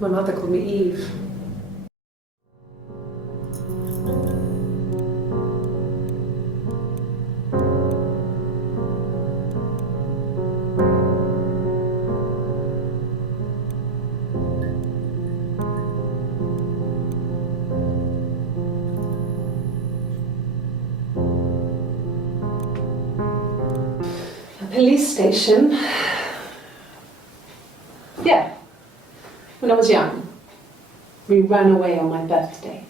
My mother called me Eve. A police station. Yeah, when I was young, we ran away on my birthday.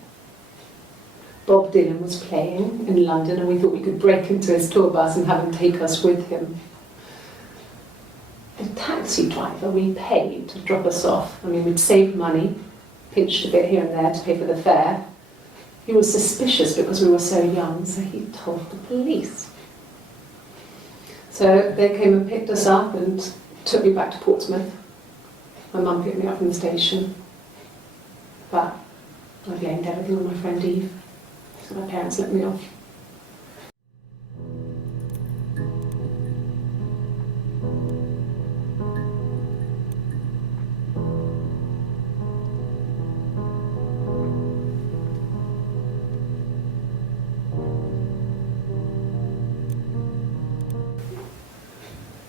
Bob Dylan was playing in London and we thought we could break into his tour bus and have him take us with him. The taxi driver we paid to drop us off, I mean, we'd saved money, pinched a bit here and there to pay for the fare. He was suspicious because we were so young, so he told the police. So they came and picked us up and took me back to Portsmouth. My mum picked me up from the station. But I blamed everything on my friend Eve. So my parents let me off.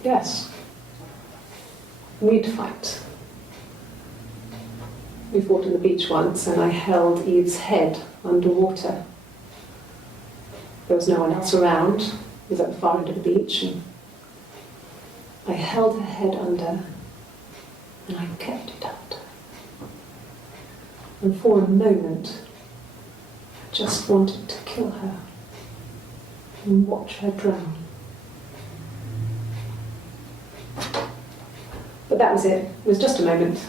Yes. We'd fight. We fought on the beach once and I held Eve's head underwater. There was no one else around. It was at the far end of the beach. And I held her head under and I kept it under. And for a moment, I just wanted to kill her and watch her drown. But that was it. It was just a moment.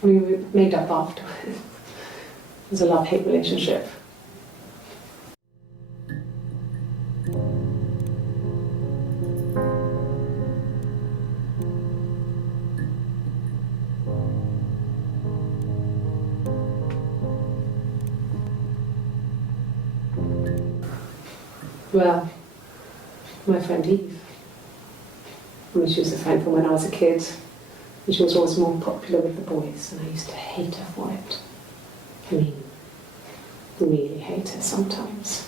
We made up afterwards. It was a love-hate relationship. Well, my friend Eve. I mean, she was a friend from when I was a kid, and she was always more popular with the boys, and I used to hate her for it. I mean, really hate her sometimes.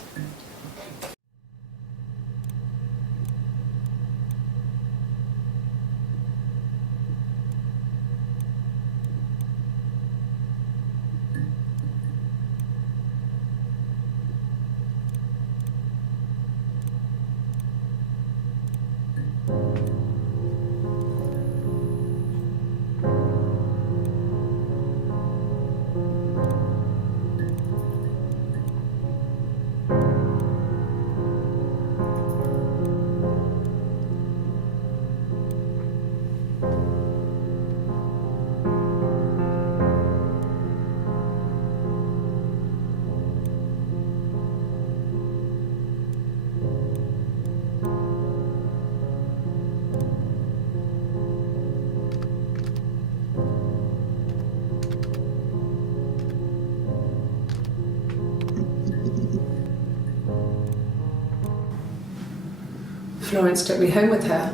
Florence took me home with her.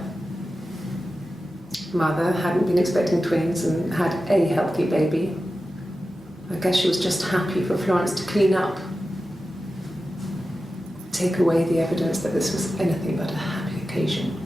Mother hadn't been expecting twins and had a healthy baby. I guess she was just happy for Florence to clean up. Take away the evidence that this was anything but a happy occasion.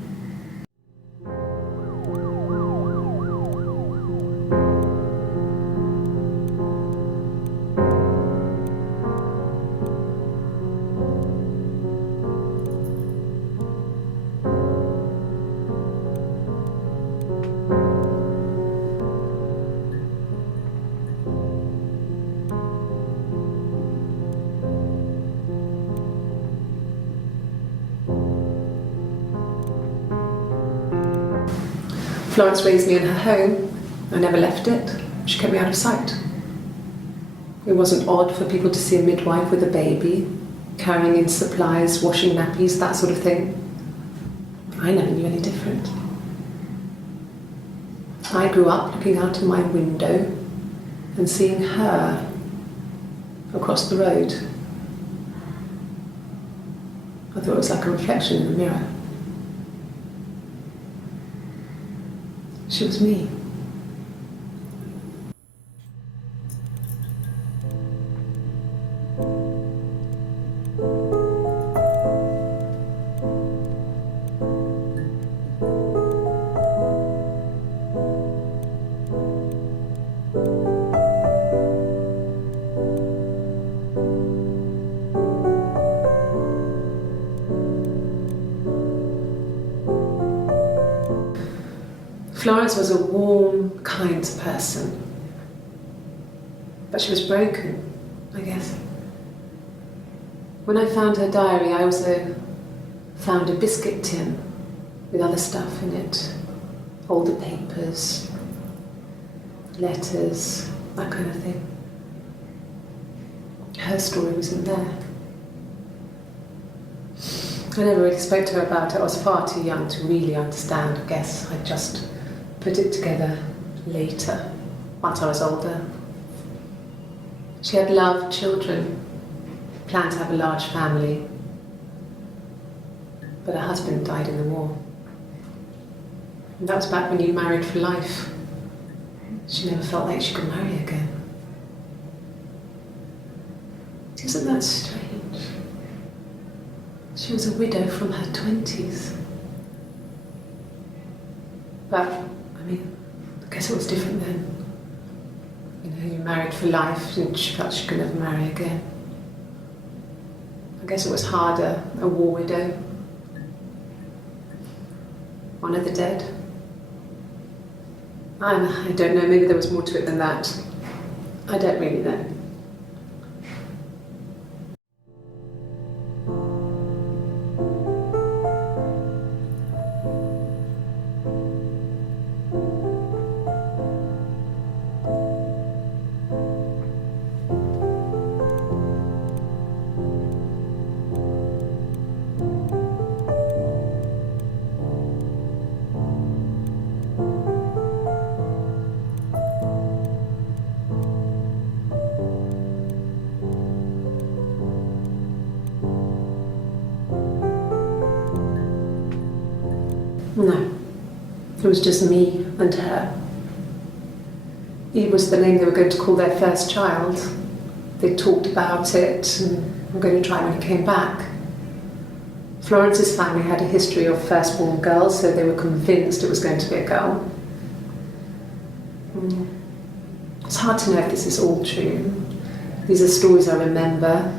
Florence raised me in her home. I never left it. She kept me out of sight. It wasn't odd for people to see a midwife with a baby, carrying in supplies, washing nappies, that sort of thing. I never knew any different. I grew up looking out of my window and seeing her across the road. I thought it was like a reflection in the mirror. She was me. Florence was a warm, kind person, but she was broken, I guess. When I found her diary, I also found a biscuit tin with other stuff in it, older papers, letters, that kind of thing. Her story wasn't there. I never really spoke to her about it. I was far too young to really understand, I guess. I just put it together later, once I was older. She had loved children, planned to have a large family, but her husband died in the war. And that was back when you married for life. She never felt like she could marry again. Isn't that strange? She was a widow from her 20s. But, I mean, I guess it was different then. You know, you married for life and she felt she could never marry again. I guess it was harder, a war widow. One of the dead. I don't know, maybe there was more to it than that. I don't really know. No, it was just me and her. Eve was the name they were going to call their first child. They talked about it and were going to try when he came back. Florence's family had a history of firstborn girls, so they were convinced it was going to be a girl. It's hard to know if this is all true. These are stories I remember,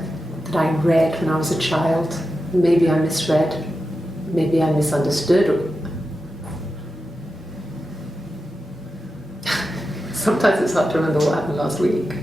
that I read when I was a child. Maybe I misread, maybe I misunderstood. Sometimes it's hard to remember what happened last week.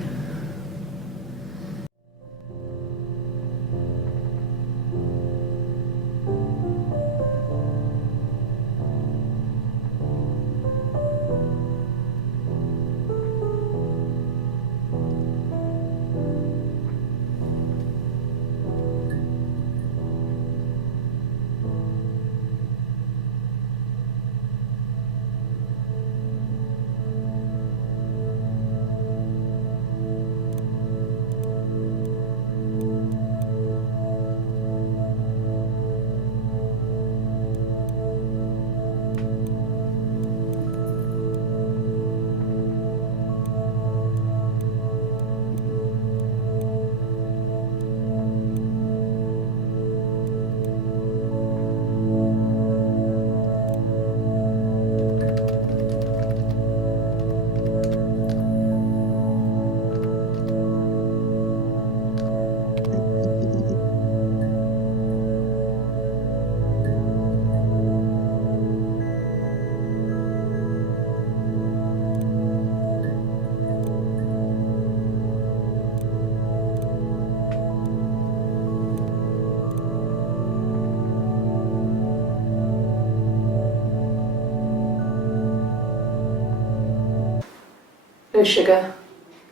No sugar.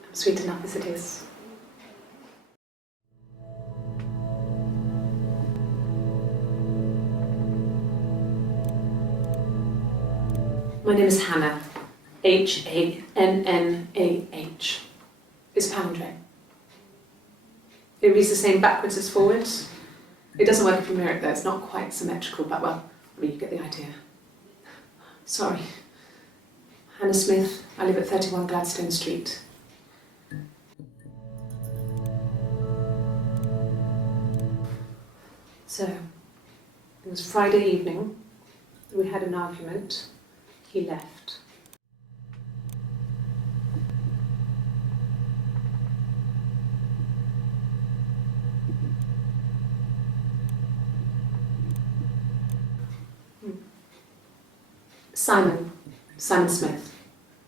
I'm sweet enough as it is. My name is Hannah. H-A-N-N-A-H. It's Palindrome. It reads the same backwards as forwards. It doesn't work if you mirror it though. It's not quite symmetrical, but well, I mean, you get the idea. Sorry. Hannah Smith. I live at 31 Gladstone Street. So, it was Friday evening. We had an argument. He left. Simon. Simon Smith.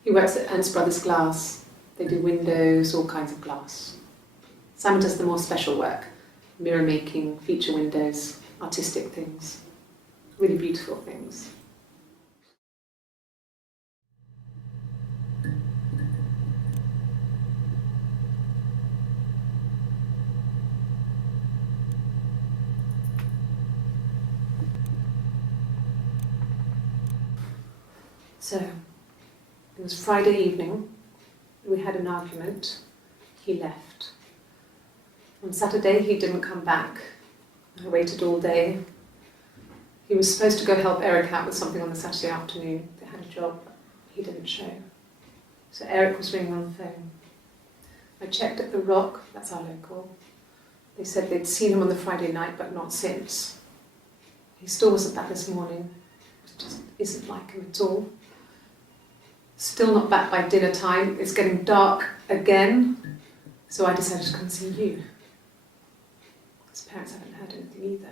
He works at Ernst Brothers Glass. They do windows, all kinds of glass. Simon does the more special work, mirror making, feature windows, artistic things, really beautiful things. So, it was Friday evening, we had an argument, he left. On Saturday he didn't come back, I waited all day. He was supposed to go help Eric out with something on the Saturday afternoon, they had a job, he didn't show. So Eric was ringing on the phone. I checked at the Rock, that's our local. They said they'd seen him on the Friday night but not since. He still wasn't back this morning, it just isn't like him at all. Still not back by dinner time, it's getting dark again, so I decided to come and see you. His parents haven't heard anything either.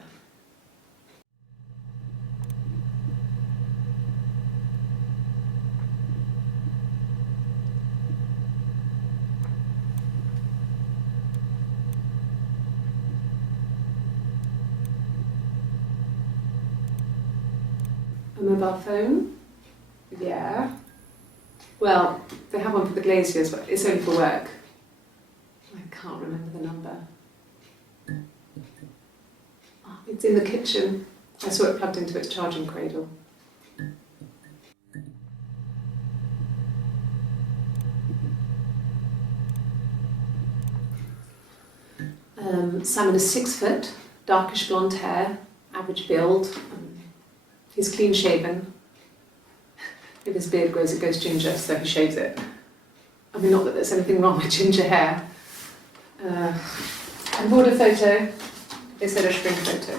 A mobile phone? Yeah. Well, they have one for the glaziers, but it's only for work. I can't remember the number. Oh, it's in the kitchen. I saw it plugged into its charging cradle. Simon is 6 foot, darkish blonde hair, average build. He's clean shaven. If his beard grows, it goes ginger, so he shaves it. I mean, not that there's anything wrong with ginger hair. I bought a photo. They said a spring photo.